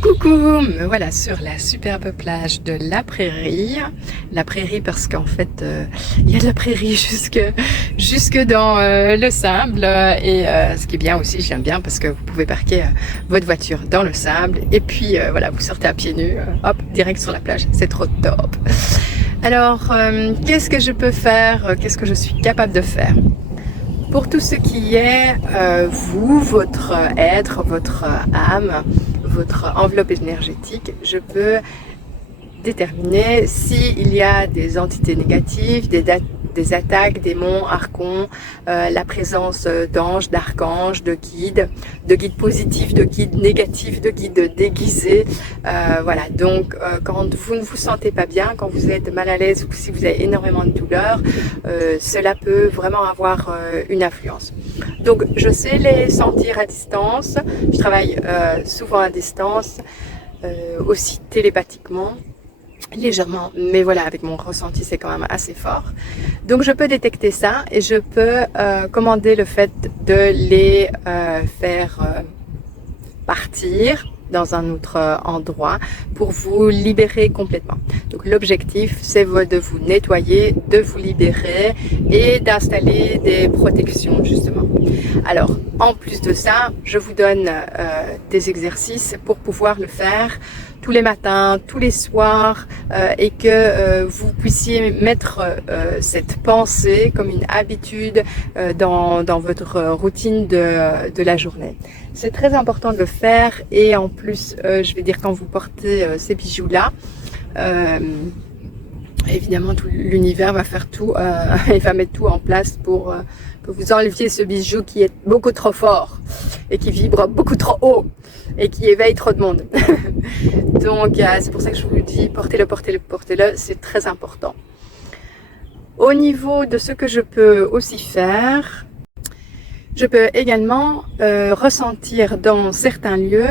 Coucou, me voilà sur la superbe plage de la Prairie. La Prairie parce qu'en fait, il y a de la prairie jusque dans le sable. Et ce qui est bien aussi, j'aime bien parce que vous pouvez parquer votre voiture dans le sable. Et puis voilà, vous sortez à pieds nus, hop, direct sur la plage. C'est trop top. Alors, qu'est-ce que je peux faire? Qu'est-ce que je suis capable de faire? Pour tout ce qui est vous, votre être, votre âme, votre enveloppe énergétique, je peux déterminer s'il y a des entités négatives, des attaques, démons, archons, la présence d'anges, d'archanges, de guides positifs, de guides négatifs, de guides déguisés. Voilà, donc quand vous ne vous sentez pas bien, quand vous êtes mal à l'aise ou si vous avez énormément de douleur, cela peut vraiment avoir une influence. Donc je sais les sentir à distance, je travaille souvent à distance, aussi télépathiquement, légèrement, mais voilà, avec mon ressenti c'est quand même assez fort. Donc je peux détecter ça et je peux commander le fait de les faire partir dans un autre endroit pour vous libérer complètement. Donc l'objectif c'est de vous nettoyer, de vous libérer et d'installer des protections justement. Alors en plus de ça, je vous donne des exercices pour pouvoir le faire tous les matins, tous les soirs et que vous puissiez mettre cette pensée comme une habitude dans votre routine de la journée. C'est très important de le faire et en plus, je vais dire quand vous portez ces bijoux-là, évidemment tout l'univers va faire tout et va mettre tout en place pour que vous enleviez ce bijou qui est beaucoup trop fort et qui vibre beaucoup trop haut et qui éveille trop de monde. Donc c'est pour ça que je vous dis portez-le, portez-le, portez-le, c'est très important. Au niveau de ce que je peux aussi faire, je peux également ressentir dans certains lieux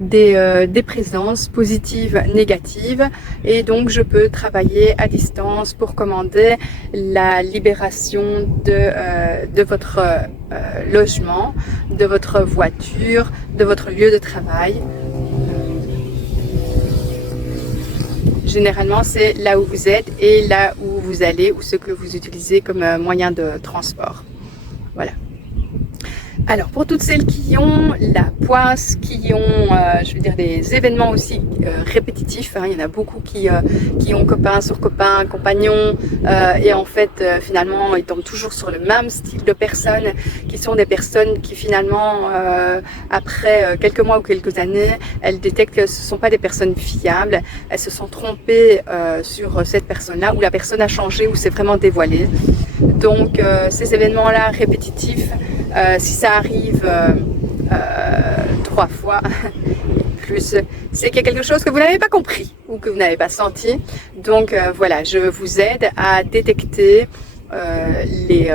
des présences positives, négatives, et donc je peux travailler à distance pour commander la libération de votre logement, de votre voiture, de votre lieu de travail. Généralement, c'est là où vous êtes et là où vous allez ou ce que vous utilisez comme moyen de transport. Voilà. Alors pour toutes celles qui ont la poisse, qui ont, je veux dire, des événements aussi répétitifs, hein, il y en a beaucoup qui ont copain sur copain, compagnon, et en fait finalement ils tombent toujours sur le même style de personnes, qui sont des personnes qui finalement après quelques mois ou quelques années, elles détectent que ce ne sont pas des personnes fiables, elles se sont trompées sur cette personne-là, ou la personne a changé, ou c'est vraiment dévoilé. Donc ces événements-là répétitifs, si ça arrive 3 fois plus, c'est qu'il y a quelque chose que vous n'avez pas compris ou que vous n'avez pas senti. Donc voilà, je vous aide à détecter les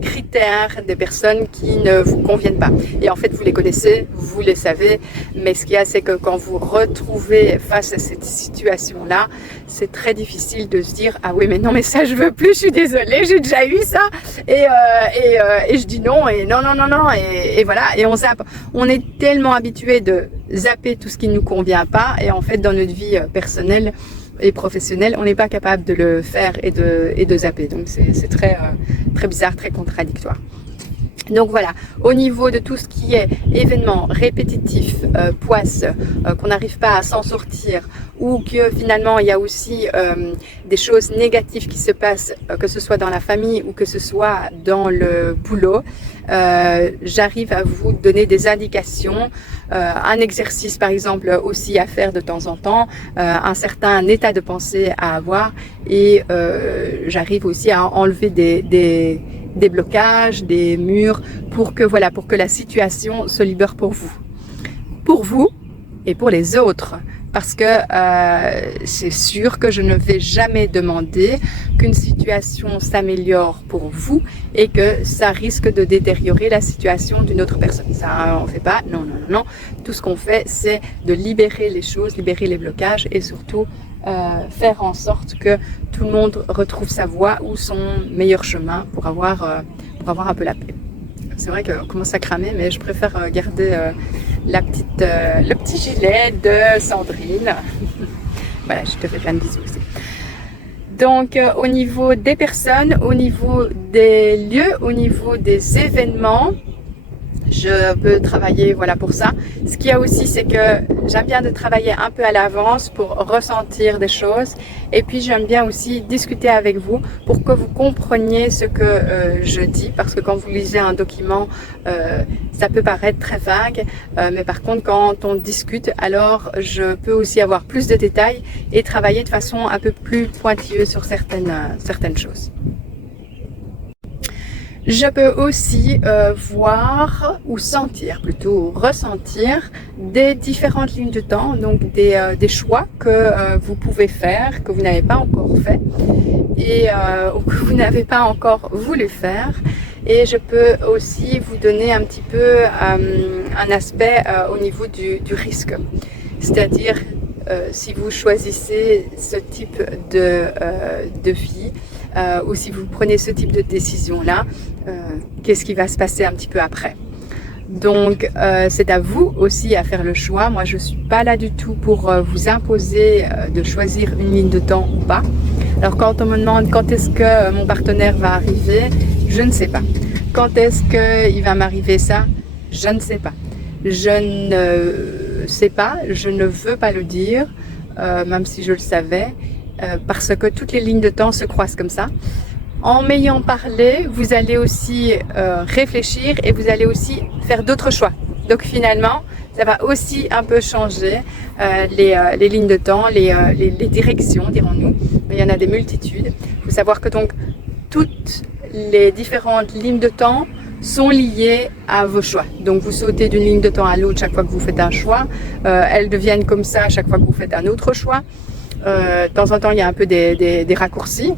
critères des personnes qui ne vous conviennent pas. Et en fait, vous les connaissez, vous les savez, mais ce qu'il y a, c'est que quand vous retrouvez face à cette situation-là, c'est très difficile de se dire « Ah oui, mais non, mais ça, je veux plus, je suis désolée, j'ai déjà eu ça. » Et je dis non, et non, non, non, non, et voilà, et on zappe. On est tellement habitué de zapper tout ce qui ne nous convient pas, et en fait, dans notre vie personnelle, et professionnel, on n'est pas capable de le faire et de zapper. Donc c'est très bizarre, très contradictoire. Donc voilà, au niveau de tout ce qui est événements répétitifs, poisse, qu'on n'arrive pas à s'en sortir, ou que finalement il y a aussi des choses négatives qui se passent, que ce soit dans la famille ou que ce soit dans le boulot, j'arrive à vous donner des indications, un exercice par exemple aussi à faire de temps en temps, un certain état de pensée à avoir, et j'arrive aussi à enlever des blocages, des murs, pour que la situation se libère pour vous et pour les autres. Parce que c'est sûr que je ne vais jamais demander qu'une situation s'améliore pour vous et que ça risque de détériorer la situation d'une autre personne. Ça, on ne fait pas, non, non, non, non. Tout ce qu'on fait, c'est de libérer les choses, libérer les blocages et surtout faire en sorte que tout le monde retrouve sa voie ou son meilleur chemin pour avoir un peu la paix. C'est vrai qu'on commence à cramer, mais je préfère garder le petit gilet de Sandrine. Voilà, je te fais plein de bisous aussi. Donc au niveau des personnes, au niveau des lieux, au niveau des événements, je peux travailler voilà pour ça. Ce qu'il y a aussi, c'est que j'aime bien de travailler un peu à l'avance pour ressentir des choses, et puis j'aime bien aussi discuter avec vous pour que vous compreniez ce que je dis, parce que quand vous lisez un document, ça peut paraître très vague, mais par contre quand on discute, alors je peux aussi avoir plus de détails et travailler de façon un peu plus pointilleuse sur certaines choses. Je peux aussi voir ou sentir, plutôt ressentir des différentes lignes de temps, donc des choix que vous pouvez faire, que vous n'avez pas encore fait et ou que vous n'avez pas encore voulu faire. Et je peux aussi vous donner un petit peu un aspect au niveau du risque, c'est-à-dire si vous choisissez ce type de vie, ou si vous prenez ce type de décision-là, qu'est-ce qui va se passer un petit peu après. Donc c'est à vous aussi à faire le choix. Moi je ne suis pas là du tout pour vous imposer de choisir une ligne de temps ou pas. Alors quand on me demande quand est-ce que mon partenaire va arriver, je ne sais pas. Quand est-ce qu'il va m'arriver ça, je ne sais pas. Je ne sais pas, je ne veux pas le dire, même si je le savais. Parce que toutes les lignes de temps se croisent comme ça. En m'ayant parlé, vous allez aussi réfléchir et vous allez aussi faire d'autres choix. Donc finalement, ça va aussi un peu changer les lignes de temps, les directions, dirons-nous. Il y en a des multitudes. Il faut savoir que donc toutes les différentes lignes de temps sont liées à vos choix. Donc vous sautez d'une ligne de temps à l'autre chaque fois que vous faites un choix. Elles deviennent comme ça à chaque fois que vous faites un autre choix. De temps en temps, il y a un peu des raccourcis,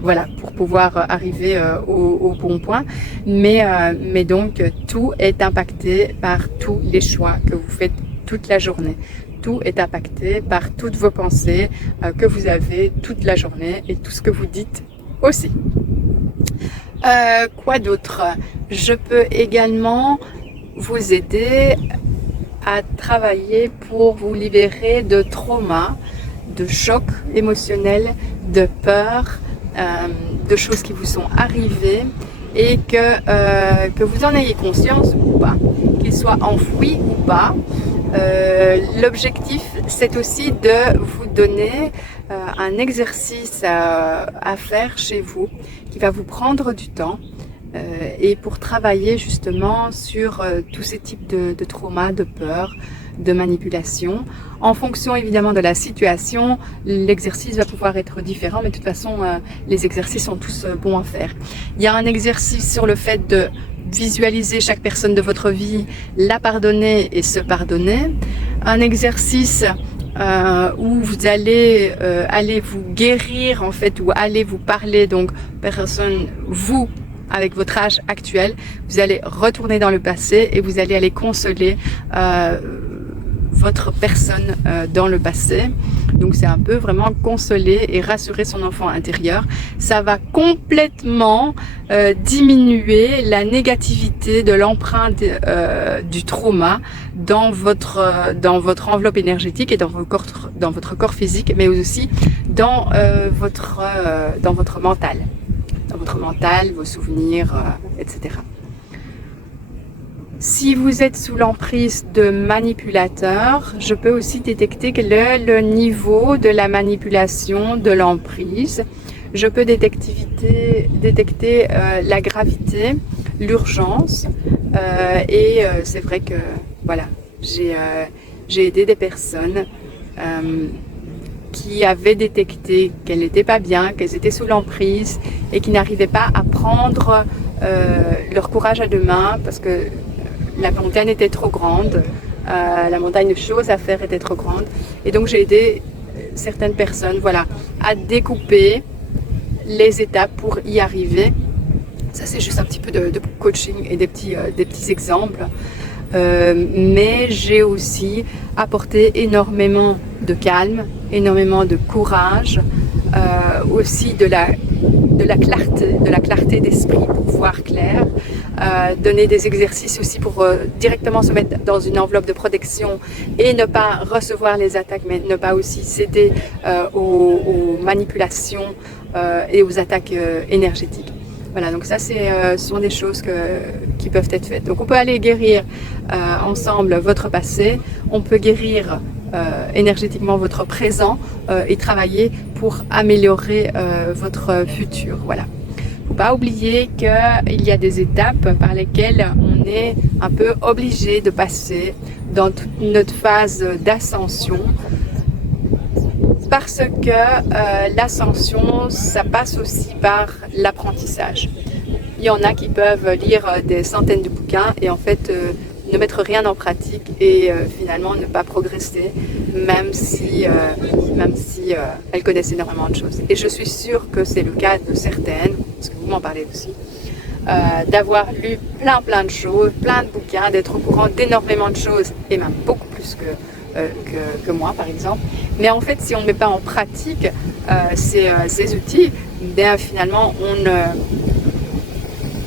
voilà, pour pouvoir arriver au bon point. Mais donc, tout est impacté par tous les choix que vous faites toute la journée. Tout est impacté par toutes vos pensées que vous avez toute la journée et tout ce que vous dites aussi. Quoi d'autre? Je peux également vous aider à travailler pour vous libérer de traumas, de chocs émotionnels, de peurs, de choses qui vous sont arrivées et que vous en ayez conscience ou pas, qu'ils soient enfouis ou pas. L'objectif, c'est aussi de vous donner un exercice à faire chez vous qui va vous prendre du temps. Et pour travailler justement sur tous ces types de traumas, de peurs, de manipulation. En fonction évidemment de la situation, l'exercice va pouvoir être différent, mais de toute façon, les exercices sont tous bons à faire. Il y a un exercice sur le fait de visualiser chaque personne de votre vie, la pardonner et se pardonner. Un exercice où vous allez aller vous guérir en fait, ou aller vous parler, donc personne, vous, avec votre âge actuel, vous allez retourner dans le passé et vous allez aller consoler votre personne dans le passé. Donc c'est un peu vraiment consoler et rassurer son enfant intérieur. Ça va complètement diminuer la négativité de l'empreinte du trauma dans votre enveloppe énergétique et dans votre corps physique, mais aussi dans votre mental. Dans votre mental, vos souvenirs, etc. Si vous êtes sous l'emprise de manipulateurs, je peux aussi détecter quel est le niveau de la manipulation de l'emprise. Je peux détecter la gravité, l'urgence, et c'est vrai que voilà, j'ai aidé des personnes qui avaient détecté qu'elles n'étaient pas bien, qu'elles étaient sous l'emprise et qui n'arrivaient pas à prendre leur courage à deux mains parce que la montagne était trop grande, la montagne de choses à faire était trop grande. Et donc j'ai aidé certaines personnes, voilà, à découper les étapes pour y arriver. Ça c'est juste un petit peu de coaching et des petits exemples. Mais j'ai aussi apporté énormément de calme, énormément de courage, aussi de la clarté d'esprit pour voir clair, donner des exercices aussi pour directement se mettre dans une enveloppe de protection et ne pas recevoir les attaques, mais ne pas aussi céder aux manipulations et aux attaques énergétiques. Voilà, donc ça, ce sont des choses qui peuvent être faites. Donc on peut aller guérir ensemble votre passé, on peut guérir énergétiquement votre présent et travailler pour améliorer votre futur. Voilà. Il ne faut pas oublier qu'il y a des étapes par lesquelles on est un peu obligé de passer dans toute notre phase d'ascension, parce que l'ascension, ça passe aussi par l'apprentissage. Il y en a qui peuvent lire des centaines de bouquins et en fait ne mettre rien en pratique et finalement ne pas progresser, même si elles connaissent énormément de choses. Et je suis sûre que c'est le cas de certaines, parce que vous m'en parlez aussi, d'avoir lu plein de choses, plein de bouquins, d'être au courant d'énormément de choses et même beaucoup plus que moi par exemple. Mais en fait, si on ne met pas en pratique ces outils, bien finalement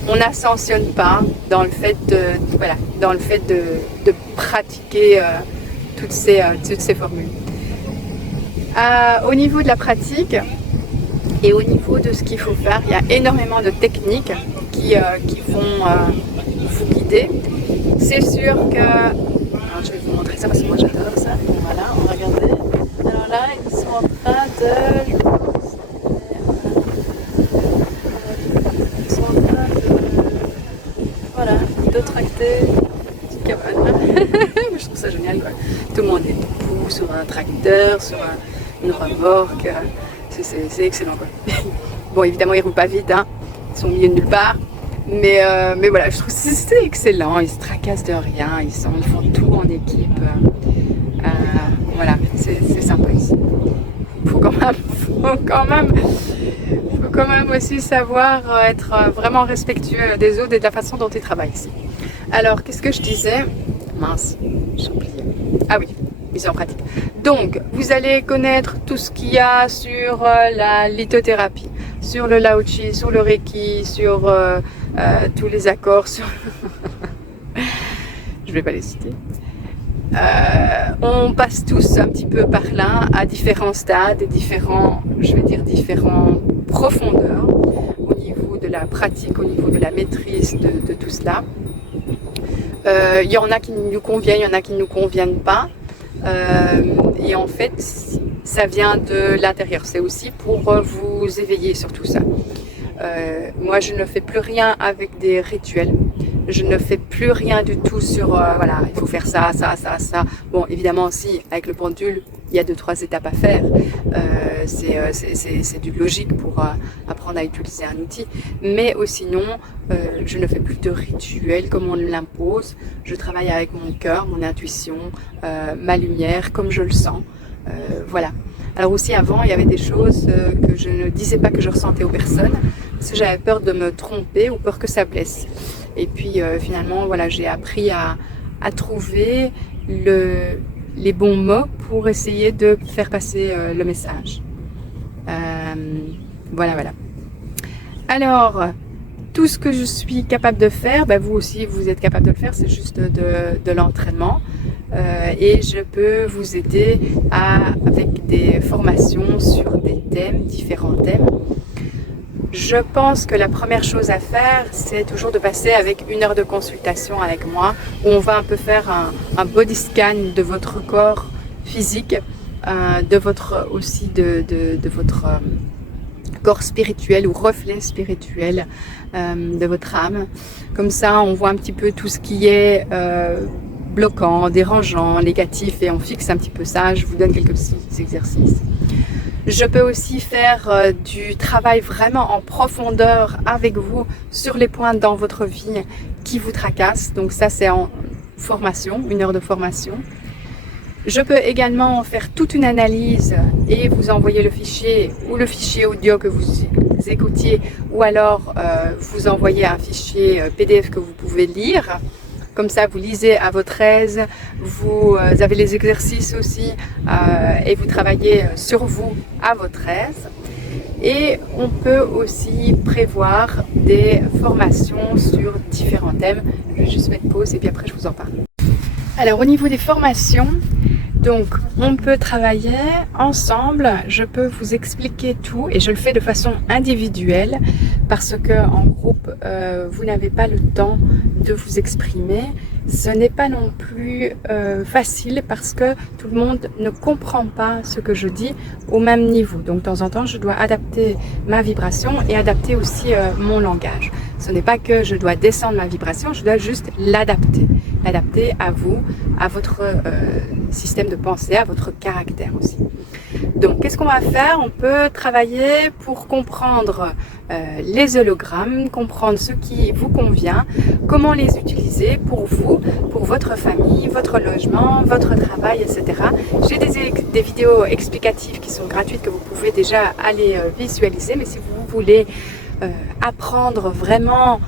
on n'ascensionne pas dans le fait de pratiquer toutes ces formules. Au niveau de la pratique et au niveau de ce qu'il faut faire, il y a énormément de techniques qui vont vous guider. C'est sûr que... Alors, je vais vous montrer ça parce que moi j'adore ça. Voilà, on va regarder. Alors là, ils sont en train de... Ils sont en train voilà, de tracter une petite cabane. Je trouve ça génial, quoi. Tout le monde est debout sur un tracteur, sur une remorque. C'est excellent, quoi. Bon, évidemment, ils ne roulent pas vite, hein. Ils sont au milieu de nulle part. Mais voilà, je trouve que c'est excellent. Ils se tracassent de rien. Ils font tout en équipe. Voilà, c'est sympa ici. Il faut quand même aussi savoir être vraiment respectueux des autres et de la façon dont ils travaillent ici. Alors, qu'est-ce que je disais? Mince, j'ai oublié. Ah oui, mise en pratique. Donc, vous allez connaître tout ce qu'il y a sur la lithothérapie, sur le Lao Chi, sur le Reiki, sur tous les accords. Sur... je ne vais pas les citer. On passe tous un petit peu par là, à différents stades et différentes profondeurs au niveau de la pratique, au niveau de la maîtrise de tout cela. Il y en a qui nous conviennent, il y en a qui ne nous conviennent pas. Et en fait, ça vient de l'intérieur. C'est aussi pour vous éveiller sur tout ça. Moi, je ne fais plus rien avec des rituels. Je ne fais plus rien du tout sur, voilà, il faut faire ça. Bon, évidemment aussi, avec le pendule, il y a 2-3 étapes à faire. C'est du logique pour apprendre à utiliser un outil. Mais sinon, je ne fais plus de rituels comme on l'impose. Je travaille avec mon cœur, mon intuition, ma lumière, comme je le sens. Voilà. Alors aussi avant, il y avait des choses que je ne disais pas que je ressentais aux personnes parce que j'avais peur de me tromper ou peur que ça blesse. Et puis finalement, voilà, j'ai appris à trouver les bons mots pour essayer de faire passer le message. Voilà. Alors, tout ce que je suis capable de faire, vous aussi, vous êtes capable de le faire, c'est juste de l'entraînement. Et je peux vous aider avec des formations sur des thèmes, différents thèmes. Je pense que la première chose à faire, c'est toujours de passer avec 1 heure de consultation avec moi, où on va un peu faire un body scan de votre corps physique, de votre corps spirituel ou reflet spirituel de votre âme. Comme ça, on voit un petit peu tout ce qui est bloquant, dérangeant, négatif, et on fixe un petit peu ça. Je vous donne quelques petits exercices. Je peux aussi faire du travail vraiment en profondeur avec vous sur les points dans votre vie qui vous tracassent. Donc ça, c'est en formation, 1 heure de formation. Je peux également faire toute une analyse et vous envoyer le fichier ou le fichier audio que vous écoutiez, ou alors vous envoyer un fichier PDF que vous pouvez lire. Comme ça, vous lisez à votre aise, vous avez les exercices aussi et vous travaillez sur vous à votre aise. Et on peut aussi prévoir des formations sur différents thèmes. Je vais juste mettre pause et puis après je vous en parle. Alors au niveau des formations, donc on peut travailler ensemble, je peux vous expliquer tout et je le fais de façon individuelle parce que en groupe vous n'avez pas le temps de vous exprimer. Ce n'est pas non plus facile parce que tout le monde ne comprend pas ce que je dis au même niveau. Donc de temps en temps je dois adapter ma vibration et adapter aussi mon langage. Ce n'est pas que je dois descendre ma vibration, je dois juste l'adapter à vous, à votre système de pensée, à votre caractère aussi. Donc qu'est-ce qu'on va faire? On peut travailler pour comprendre les hologrammes, comprendre ce qui vous convient, comment les utiliser pour vous, pour votre famille, votre logement, votre travail, etc. J'ai des vidéos explicatives qui sont gratuites que vous pouvez déjà aller visualiser, mais si vous voulez apprendre vraiment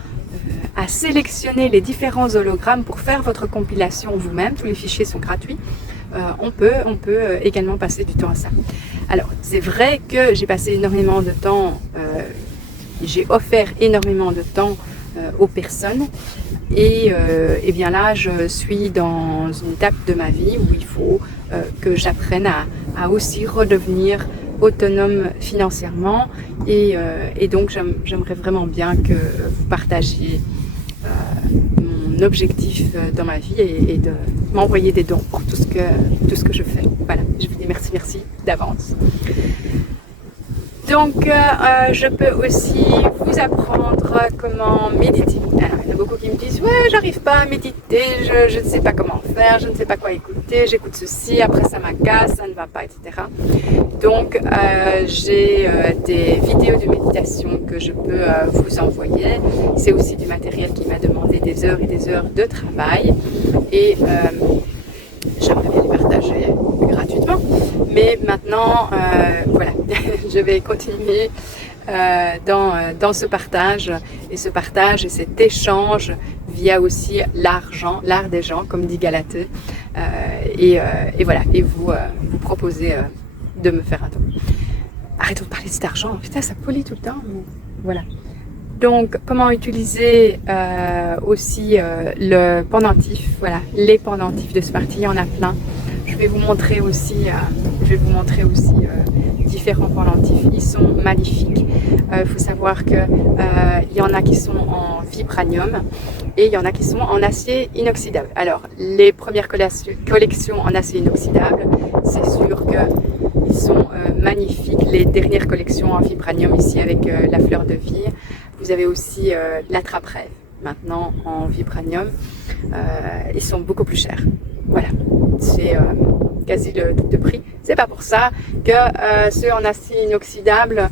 à sélectionner les différents hologrammes pour faire votre compilation vous-même, tous les fichiers sont gratuits, on peut également passer du temps à ça. Alors c'est vrai que j'ai passé énormément de temps, j'ai offert énormément de temps aux personnes et bien là je suis dans une étape de ma vie où il faut que j'apprenne à aussi redevenir autonome financièrement et donc j'aimerais vraiment bien que vous partagiez mon objectif dans ma vie et de m'envoyer des dons pour tout ce que je fais. Voilà, je vous dis merci d'avance. Donc je peux aussi vous apprendre comment méditer. Alors, il y en a beaucoup qui me disent ouais, j'arrive pas à méditer, je ne sais pas comment faire, je ne sais pas quoi écouter, j'écoute ceci, après ça m'agace, ça ne va pas, etc. Donc j'ai des vidéos de méditation que je peux vous envoyer. C'est aussi du matériel qui m'a demandé des heures et des heures de travail et j'aimerais bien les partager gratuitement. Mais maintenant, voilà, je vais continuer dans ce partage et cet échange via aussi l'argent, l'art des gens, comme dit Galatée. Et voilà, et vous proposez de me faire un don. Arrêtons de parler de cet argent, putain, ça pollue tout le temps. Voilà. Donc, comment utiliser aussi le pendentif, voilà, les pendentifs de Smarty, il y en a plein. Je vais vous montrer aussi, différents pendentifs, ils sont magnifiques. Il faut savoir que il y en a qui sont en vibranium et il y en a qui sont en acier inoxydable. Alors, les premières collections en acier inoxydable, c'est sûr qu'ils sont magnifiques. Les dernières collections en vibranium ici avec la fleur de vie. Vous avez aussi l'attrape-rêve maintenant en vibranium. Ils sont beaucoup plus chers. Voilà, c'est quasi le double de prix. C'est pas pour ça que ceux en acier inoxydable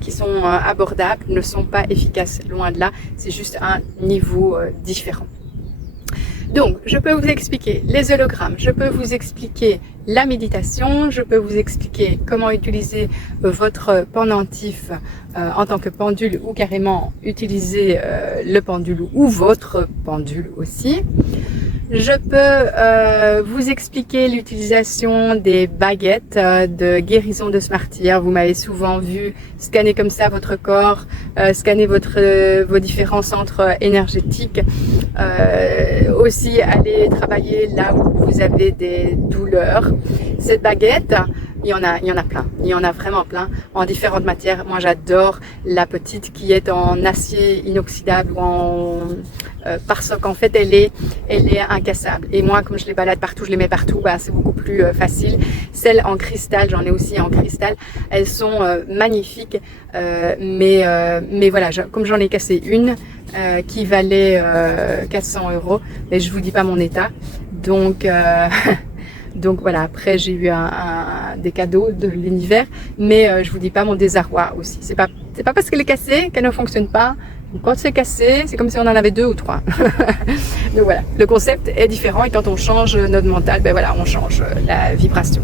qui sont abordables ne sont pas efficaces. Loin de là, c'est juste un niveau différent. Donc, je peux vous expliquer les hologrammes, je peux vous expliquer la méditation, je peux vous expliquer comment utiliser votre pendentif en tant que pendule ou carrément utiliser le pendule ou votre pendule aussi. Je peux vous expliquer l'utilisation des baguettes de guérison de Smarty. Vous m'avez souvent vu scanner comme ça votre corps, scanner vos différents centres énergétiques. Aussi aller travailler là où vous avez des douleurs. Cette baguette, il y en a plein, il y en a vraiment plein en différentes matières. Moi j'adore la petite qui est en acier inoxydable ou parce qu'en fait elle est incassable. Et moi comme je les balade partout, je les mets partout, c'est beaucoup plus facile. Celles en cristal, j'en ai aussi en cristal, elles sont magnifiques, mais voilà, comme j'en ai cassé une qui valait 400 €, mais je vous dis pas mon état, donc donc voilà, après j'ai eu des cadeaux de l'univers, mais je vous dis pas mon désarroi aussi. C'est pas parce qu'elle est cassée qu'elle ne fonctionne pas. Donc, quand c'est cassé, c'est comme si on en avait 2 ou 3. Donc voilà, le concept est différent et quand on change notre mental, ben voilà, on change la vibration.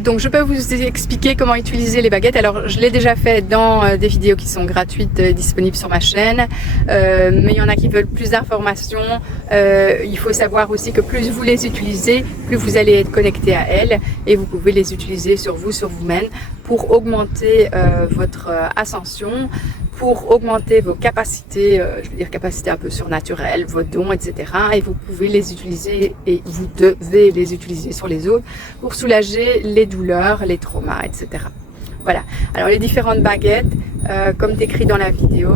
Donc je peux vous expliquer comment utiliser les baguettes. Alors je l'ai déjà fait dans des vidéos qui sont gratuites disponibles sur ma chaîne, mais il y en a qui veulent plus d'informations. Il faut savoir aussi que plus vous les utilisez, plus vous allez être connecté à elles et vous pouvez les utiliser sur vous-même pour augmenter votre ascension, pour augmenter vos capacités, je veux dire capacités un peu surnaturelles, vos dons, etc. Et vous pouvez les utiliser et vous devez les utiliser sur les autres pour soulager les douleurs, les traumas, etc. Voilà. Alors les différentes baguettes, comme décrit dans la vidéo,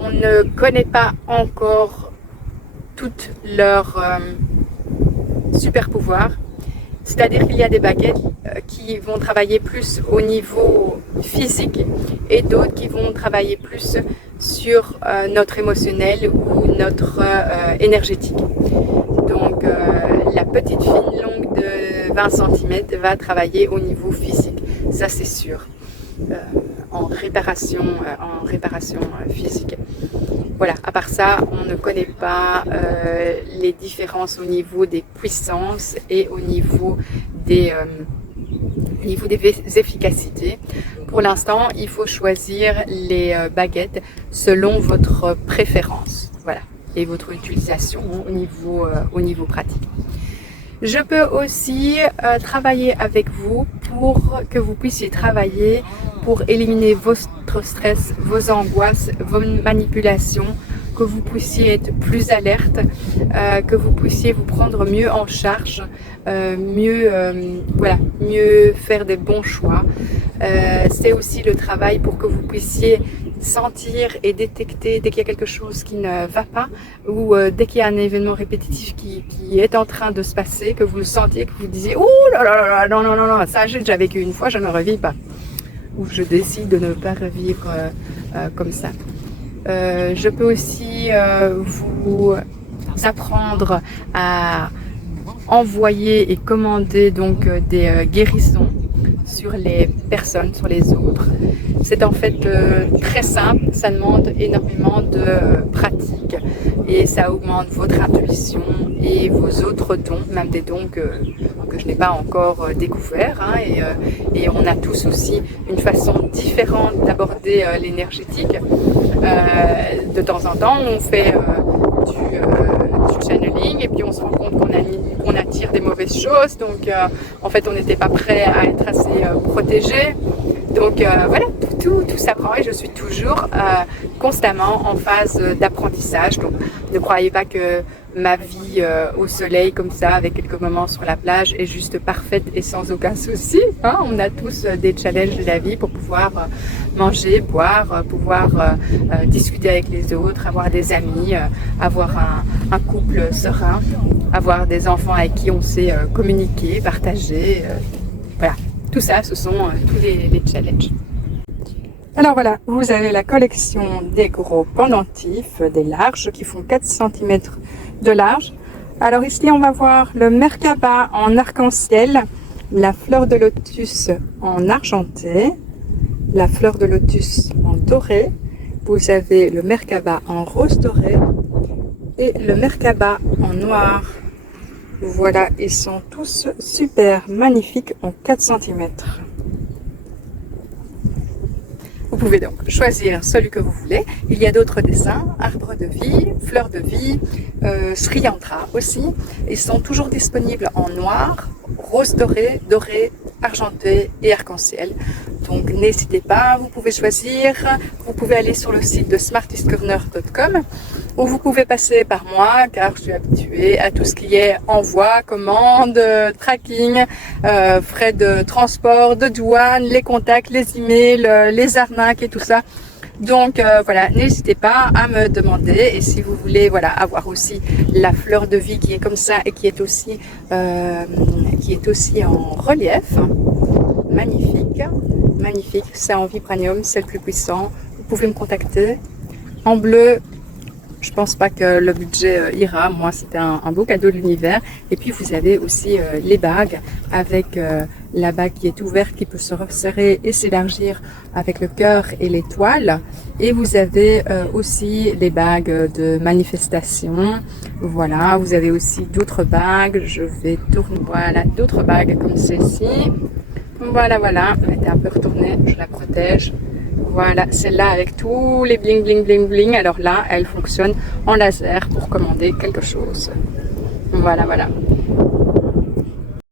on ne connaît pas encore toutes leurs super pouvoirs. C'est-à-dire qu'il y a des baguettes qui vont travailler plus au niveau physique et d'autres qui vont travailler plus sur notre émotionnel ou notre énergétique. Donc la petite fine longue de 20 cm va travailler au niveau physique, ça c'est sûr, en réparation physique. Voilà, à part ça, on ne connaît pas les différences au niveau des puissances et au niveau des efficacités. Pour l'instant, il faut choisir les baguettes selon votre préférence, voilà, et votre utilisation au niveau pratique. Je peux aussi travailler avec vous pour que vous puissiez travailler pour éliminer votre stress, vos angoisses, vos manipulations, que vous puissiez être plus alerte, que vous puissiez vous prendre mieux en charge, mieux faire des bons choix. C'est aussi le travail pour que vous puissiez sentir et détecter dès qu'il y a quelque chose qui ne va pas ou dès qu'il y a un événement répétitif qui est en train de se passer, que vous le sentiez, que vous disiez « Ouh là là là, non, non, non, non, ça j'ai déjà vécu une fois, je ne revis pas ». Ou je décide de ne pas revivre comme ça. Je peux aussi vous apprendre à envoyer et commander donc des guérisons sur les personnes, sur les autres. C'est en fait très simple, ça demande énormément de pratique et ça augmente votre intuition et vos autres dons, même des dons que je n'ai pas encore découverts. Hein, et on a tous aussi une façon différente d'aborder l'énergétique. De temps en temps, on fait du channeling et puis on se rend compte qu'on attire des mauvaises choses. Donc en fait, on n'était pas prêt à être assez protégé. Donc voilà, tout s'apprend et je suis toujours constamment en phase d'apprentissage. Donc ne croyez pas que ma vie au soleil comme ça, avec quelques moments sur la plage, est juste parfaite et sans aucun souci. Hein, on a tous des challenges de la vie pour pouvoir manger, boire, pouvoir discuter avec les autres, avoir des amis, avoir un couple serein, avoir des enfants avec qui on sait communiquer, partager. Voilà. Tout ça, ce sont tous les challenges. Alors voilà, vous avez la collection des gros pendentifs, des larges qui font 4 cm de large. Alors ici, on va voir le Merkaba en arc-en-ciel, la fleur de lotus en argenté, la fleur de lotus en doré. Vous avez le Merkaba en rose doré et le Merkaba en noir. Voilà, ils sont tous super magnifiques en 4 cm. Vous pouvez donc choisir celui que vous voulez. Il y a d'autres dessins, arbre de vie, fleur de vie, Sri Yantra aussi. Ils sont toujours disponibles en noir, rose doré, doré, argenté et arc-en-ciel. Donc n'hésitez pas, vous pouvez choisir. Vous pouvez aller sur le site de smartistcorner.com où vous pouvez passer par moi car je suis habituée à tout ce qui est envoi, commande, tracking, frais de transport, de douane, les contacts, les emails, les arnaques et tout ça. Donc voilà, n'hésitez pas à me demander et si vous voulez voilà avoir aussi la fleur de vie qui est comme ça et qui est aussi en relief, magnifique, magnifique, c'est en vibranium, c'est le plus puissant. Vous pouvez me contacter. En bleu, je pense pas que le budget ira. Moi, c'était un beau cadeau de l'univers. Et puis, vous avez aussi les bagues avec la bague qui est ouverte, qui peut se resserrer et s'élargir avec le cœur et l'étoile. Et vous avez aussi les bagues de manifestation. Voilà, vous avez aussi d'autres bagues. Je vais tourner, voilà, d'autres bagues comme celle-ci. Voilà, voilà, elle était un peu retournée, je la protège. Voilà, celle-là avec tous les bling bling bling bling. Alors là, elle fonctionne en laser pour commander quelque chose. Voilà, voilà.